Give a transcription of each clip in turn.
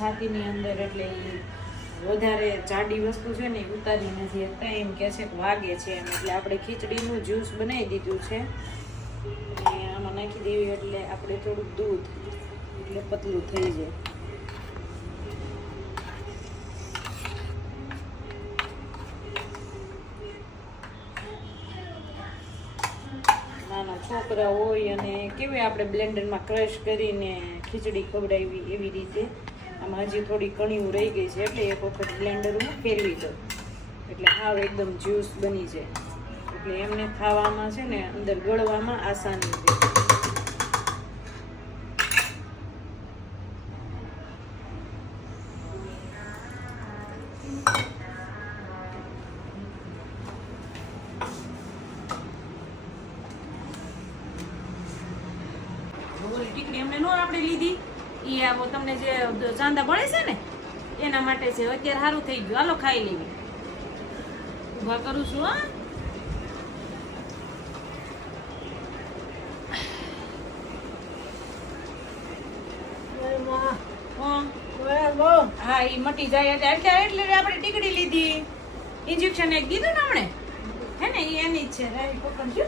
છાતીની અંદર એટલે વધારે જાડી વસ્તુ છે ને ઉતારી નથી શકતા, એમ કહે છે કે વાગે છે એમ. એટલે આપણે ખીચડીનું જ્યુસ બનાવી દીધું છે અને આમાં નાખી દેવી એટલે આપણે થોડુંક દૂધ એટલે પતલું થઈ જાય. નાના છોકરા હોય અને કેવી આપણે બ્લેન્ડરમાં ક્રશ કરીને ખીચડી ખવડાવી એવી રીતે આમાં હજી થોડી કણીઓ રહી ગઈ છે એટલે એક વખત બ્લેન્ડરમાં ફેરવી દો એટલે હાવ એકદમ જ્યુસ બની જાય. એટલે એમને ખાવામાં છે ને અંદર ગળવામાં આસાની છે. ટીકડી એમને નો આપણે લીધી એ આવો તમને જે ચાંદા મળે છે ને એના માટે છે. અત્યારે સારું થઈ ગયું, હાલો ખાઈ લેવી. ઉભા કરું છું. હા એ મટી જાય એટલે આપણે ટીકડી લીધી. ઇન્જેક્શન એક દીધું ને હમણે હે ને એની જ છે. રાઈ પકડજો.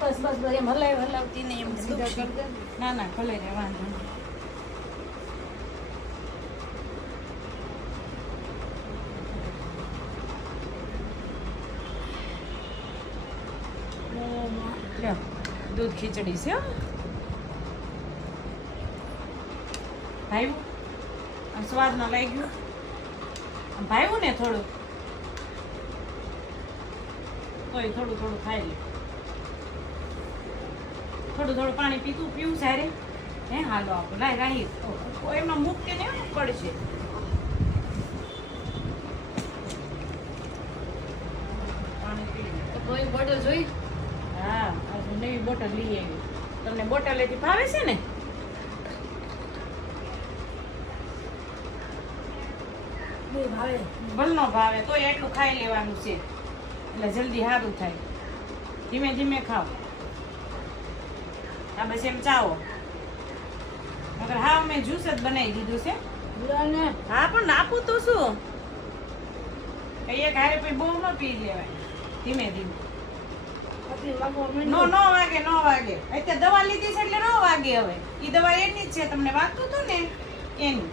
બસ બસ બસ એમ હલાવતી નહીં એમ સીધા કરી દે. ના ના ખલાઈ રે વાંધો નહીં. દૂધ ખીચડી છે ભાઈ સ્વાદ ના લાગ્યું ભાઈ ને થોડું તોય થોડું થોડું ખાઈ લે. થોડું થોડું પાણી પીવું સારે હે. હાલો આપો લાય રાહી એમાં મૂકે ને પડશે. પાણી પી બોટલ જોઈ. હા નવી બોટલ લઈ આવી. તમને બોટલ એથી ભાવે છે ને? ભાવે ભલ નો ભાવે તો એટલું ખાઈ લેવાનું છે એટલે જલ્દી સારું થાય. ધીમે ધીમે ખાઓ. આ બસ એમ ચાવો. મગર હા મેં જ્યુસ જ બનાવી દીધું છે. હા પણ નાખું તો શું એક હારે પછી બહુ ન પી લેવાય. ધીમે ધીમે નો વાગે અત્યારે દવા લીધી છે એટલે ન વાગે. હવે એ દવા એની જ છે તમને વાગતું હતું ને એની.